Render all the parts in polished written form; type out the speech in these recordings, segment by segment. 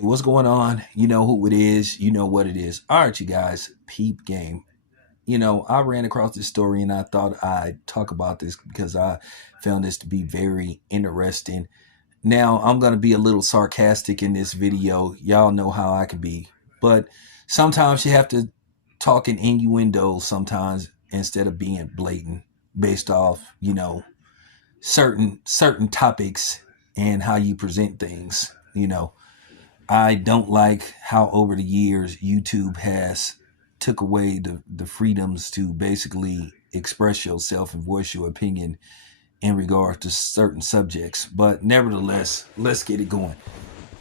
What's going on? You know who it is. You know what it is. All right, you guys, peep game. I ran across this story and I thought I'd talk about this because I found this to be very interesting. Now, I'm going to be a little sarcastic in this video. Y'all know how I can be. But sometimes you have to talk in innuendo sometimes instead of being blatant based off, certain topics and how you present things. I don't like how over the years YouTube has took away the freedoms to basically express yourself and voice your opinion in regard to certain subjects. But nevertheless, let's get it going.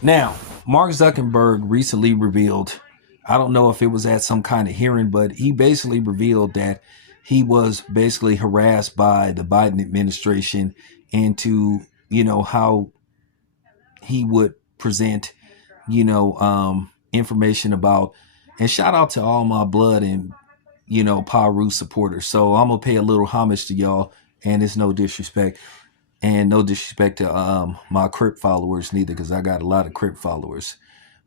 Now, Mark Zuckerberg recently revealed, I don't know if it was at some kind of hearing, but he basically revealed that he was basically harassed by the Biden administration into, how he would present information about, and shout out to all my blood and, Paru supporters. So I'm going to pay a little homage to y'all, and it's no disrespect, and no disrespect to my Crip followers neither, because I got a lot of Crip followers.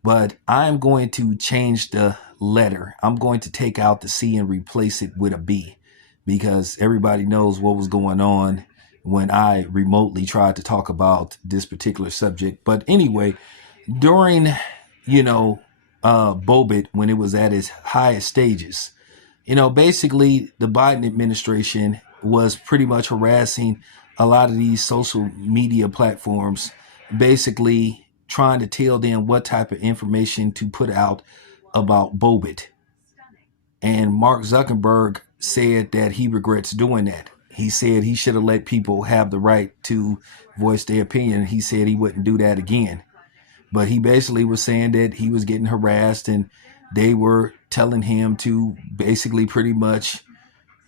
But I'm going to change the letter. I'm going to take out the C and replace it with a B, because everybody knows what was going on when I remotely tried to talk about this particular subject. But anyway, during, Bobit, when it was at its highest stages, basically the Biden administration was pretty much harassing a lot of these social media platforms, basically trying to tell them what type of information to put out about Bobit. And Mark Zuckerberg said that he regrets doing that. He said he should have let people have the right to voice their opinion. He said he wouldn't do that again. But he basically was saying that he was getting harassed and they were telling him to basically pretty much,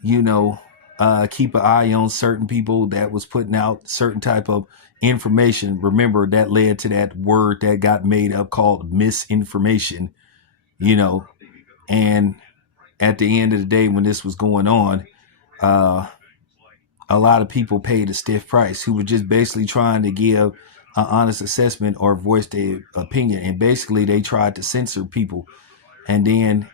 keep an eye on certain people that was putting out certain type of information. Remember, that led to that word that got made up called misinformation, and at the end of the day, when this was going on, a lot of people paid a stiff price who were just basically trying to give an honest assessment or voice their opinion. And basically they tried to censor people. And then,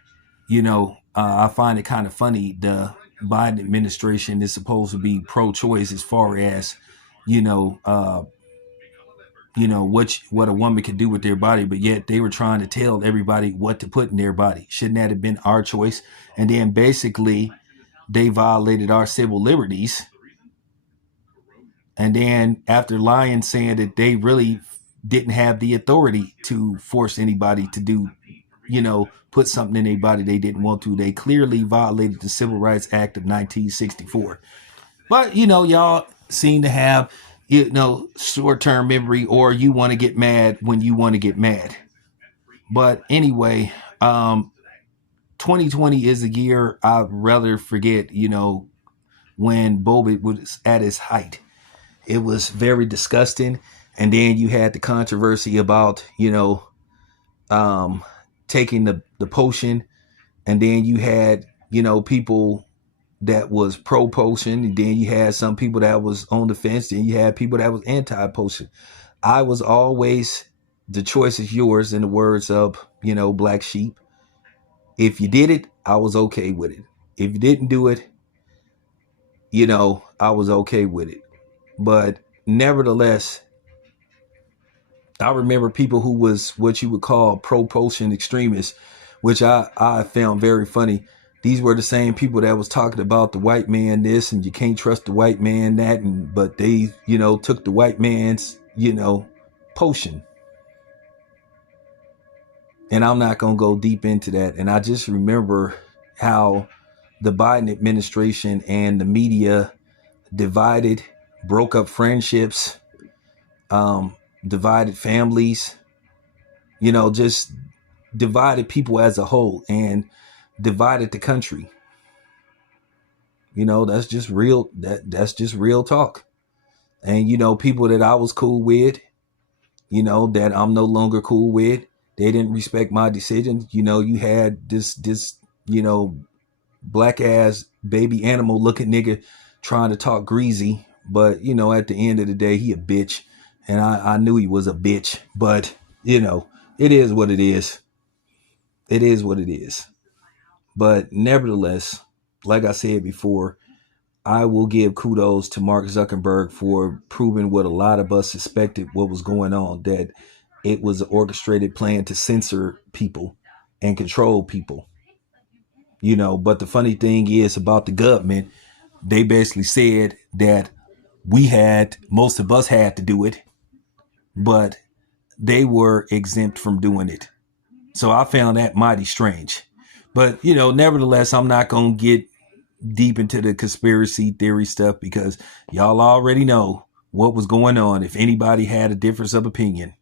I find it kind of funny. The Biden administration is supposed to be pro-choice as far as, what a woman can do with their body, but yet they were trying to tell everybody what to put in their body. Shouldn't that have been our choice? And then basically they violated our civil liberties. And then after lying, saying that they really didn't have the authority to force anybody to do, put something in their body they didn't want to, they clearly violated the Civil Rights Act of 1964. But, y'all seem to have, short-term memory, or you want to get mad when you want to get mad. But anyway, 2020 is a year I'd rather forget, when Bobit was at its height. It was very disgusting. And then you had the controversy about, taking the potion. And then you had, people that was pro potion. And then you had some people that was on the fence. Then you had people that was anti potion. I was always, the choice is yours, in the words of, Black Sheep. If you did it, I was okay with it. If you didn't do it, I was okay with it. But nevertheless, I remember people who was what you would call pro-potion extremists, which I found very funny. These were the same people that was talking about the white man this and you can't trust the white man that, but they, took the white man's, potion. And I'm not going to go deep into that. And I just remember how the Biden administration and the media divided, broke up friendships, divided families, just divided people as a whole and divided the country. That's just real. That's just real talk. And, people that I was cool with, that I'm no longer cool with, they didn't respect my decisions. You had this, black ass baby animal looking nigga trying to talk greasy. But, at the end of the day, he a bitch. And I knew he was a bitch. But, It is what it is. It is what it is. But nevertheless, like I said before, I will give kudos to Mark Zuckerberg for proving what a lot of us suspected what was going on, that it was an orchestrated plan to censor people and control people. But the funny thing is about the government, they basically said that most of us had to do it, but they were exempt from doing it. So I found that mighty strange. But, nevertheless, I'm not going to get deep into the conspiracy theory stuff because y'all already know what was going on. If anybody had a difference of opinion,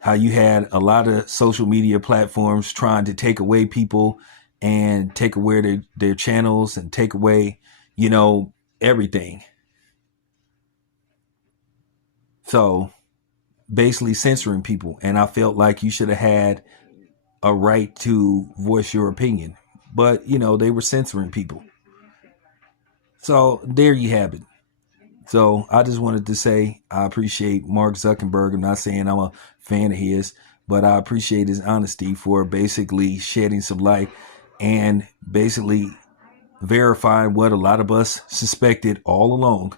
how you had a lot of social media platforms trying to take away people and take away their channels and take away, everything. So basically censoring people. And I felt like you should have had a right to voice your opinion. But, they were censoring people. So there you have it. So I just wanted to say I appreciate Mark Zuckerberg. I'm not saying I'm a fan of his, but I appreciate his honesty for basically shedding some light and basically verifying what a lot of us suspected all along,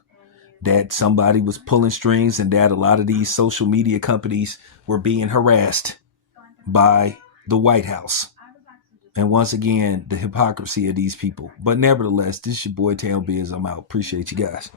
that somebody was pulling strings and that a lot of these social media companies were being harassed by the White House. And once again, the hypocrisy of these people. But nevertheless, this is your boy Tam Biz. I'm out. Appreciate you guys.